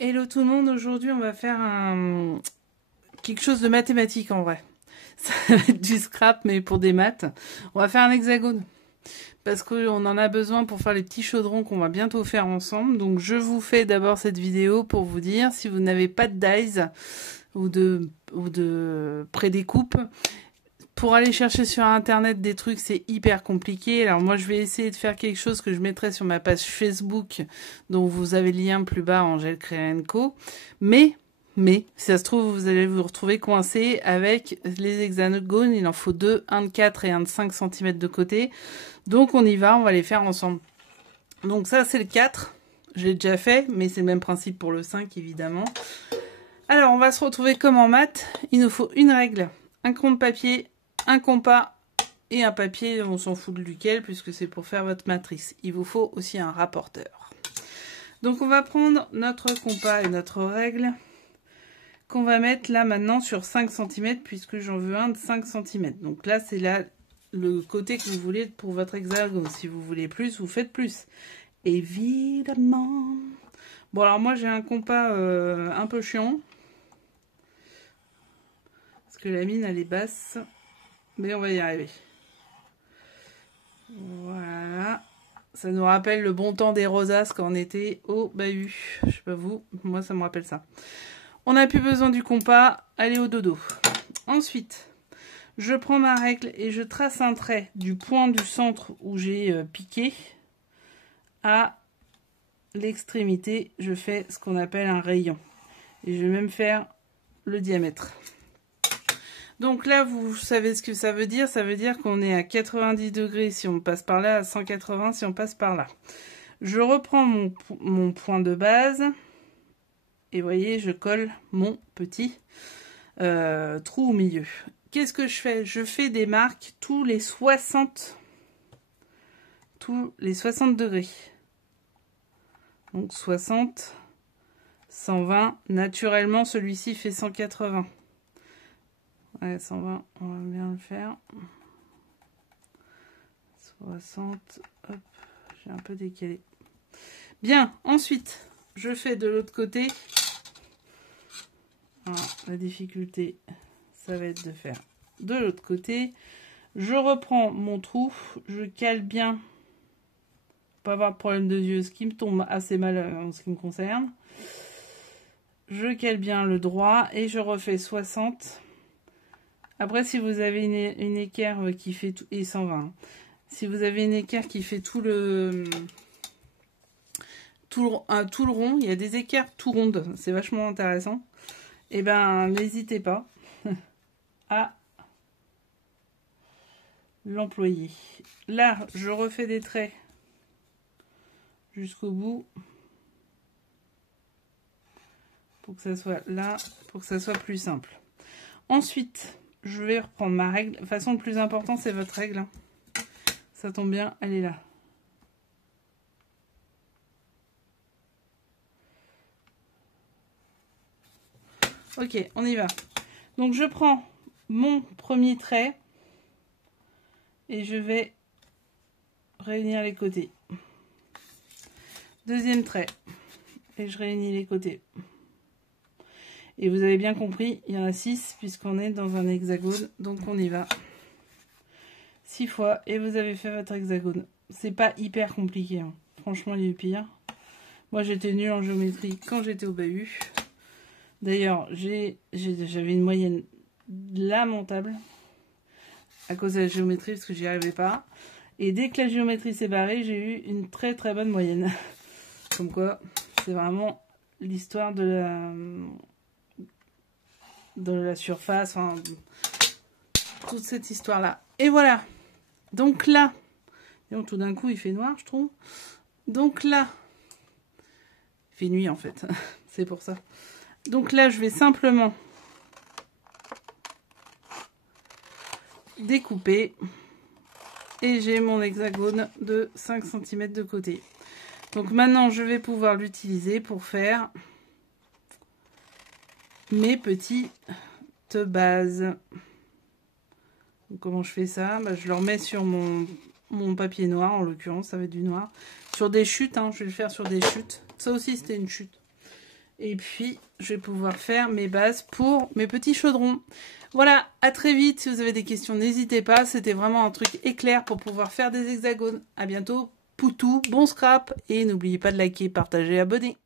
Hello tout le monde, aujourd'hui on va faire quelque chose de mathématique en vrai. Ça va être du scrap mais pour des maths. On va faire un hexagone. Parce qu'on en a besoin pour faire les petits chaudrons qu'on va bientôt faire ensemble. Donc je vous fais d'abord cette vidéo pour vous dire, si vous n'avez pas de dies ou de prédécoupe, pour aller chercher sur internet des trucs c'est hyper compliqué. Alors moi je vais essayer de faire quelque chose que je mettrai sur ma page Facebook, dont vous avez le lien plus bas, Angèle Créa & Co. Mais si ça se trouve vous allez vous retrouver coincé avec les hexagones. Il en faut deux, un de 4 et un de 5 cm de côté. Donc on y va, on va les faire ensemble. Donc ça c'est le 4, je l'ai déjà fait, mais c'est le même principe pour le 5 évidemment. Alors on va se retrouver comme en maths, il nous faut une règle, un crayon de papier, un compas et un papier, on s'en fout de lequel puisque c'est pour faire votre matrice. Il vous faut aussi un rapporteur. Donc on va prendre notre compas et notre règle qu'on va mettre là maintenant sur 5 cm puisque j'en veux un de 5 cm. Donc là c'est là le côté que vous voulez pour votre hexagone. Si vous voulez plus, vous faites plus. Évidemment. Bon alors moi j'ai un compas un peu chiant. Parce que la mine elle est basse. Mais on va y arriver. Voilà. Ça nous rappelle le bon temps des rosaces quand on était au bahut. Je sais pas vous, moi ça me rappelle ça. On n'a plus besoin du compas. Allez au dodo. Ensuite, je prends ma règle et je trace un trait du point du centre où j'ai piqué à l'extrémité. Je fais ce qu'on appelle un rayon. Et je vais même faire le diamètre. Donc là, vous savez ce que ça veut dire. Ça veut dire qu'on est à 90 degrés si on passe par là, à 180 si on passe par là. Je reprends mon point de base. Et vous voyez, je colle mon petit trou au milieu. Qu'est-ce que je fais? Je fais des marques tous les 60 degrés. Donc 60, 120. Naturellement, celui-ci fait 180. Ouais, 120, on va bien le faire. 60, hop, j'ai un peu décalé. Bien, ensuite, je fais de l'autre côté. Voilà, la difficulté, ça va être de faire de l'autre côté. Je reprends mon trou, je cale bien, pour pas avoir de problème de yeux, ce qui me tombe assez mal en ce qui me concerne. Je cale bien le droit et je refais 60. Après, si vous avez une équerre qui fait tout, et 120, si vous avez une équerre qui fait tout le rond, il y a des équerres tout rondes, c'est vachement intéressant. Et ben, n'hésitez pas à l'employer. Là, je refais des traits jusqu'au bout pour que ça soit là, pour que ça soit plus simple. Ensuite, je vais reprendre ma règle. De toute façon, le plus important, c'est votre règle. Hein. Ça tombe bien, elle est là. Ok, on y va. Donc, je prends mon premier trait et je vais réunir les côtés. Deuxième trait et je réunis les côtés. Et vous avez bien compris, il y en a 6 puisqu'on est dans un hexagone. Donc on y va. 6 fois et vous avez fait votre hexagone. C'est pas hyper compliqué. Hein. Franchement, il y a eu pire. Moi, j'étais nulle en géométrie quand j'étais au bahut. D'ailleurs, j'avais une moyenne lamentable à cause de la géométrie parce que j'y arrivais pas. Et dès que la géométrie s'est barrée, j'ai eu une très très bonne moyenne. Comme quoi, c'est vraiment l'histoire de la surface, enfin, toute cette histoire là. Et voilà, donc là, donc tout d'un coup il fait noir je trouve, donc là il fait nuit en fait, c'est pour ça. Donc là je vais simplement découper et j'ai mon hexagone de 5 cm de côté. Donc maintenant je vais pouvoir l'utiliser pour faire mes petites bases. Donc, comment je fais ça? Bah, je le remets sur mon papier noir, en l'occurrence, ça va être du noir. Sur des chutes, hein, je vais le faire sur des chutes. Ça aussi, c'était une chute. Et puis, je vais pouvoir faire mes bases pour mes petits chaudrons. Voilà, à très vite. Si vous avez des questions, n'hésitez pas. C'était vraiment un truc éclair pour pouvoir faire des hexagones. À bientôt. Poutou, bon scrap. Et n'oubliez pas de liker, partager, abonner.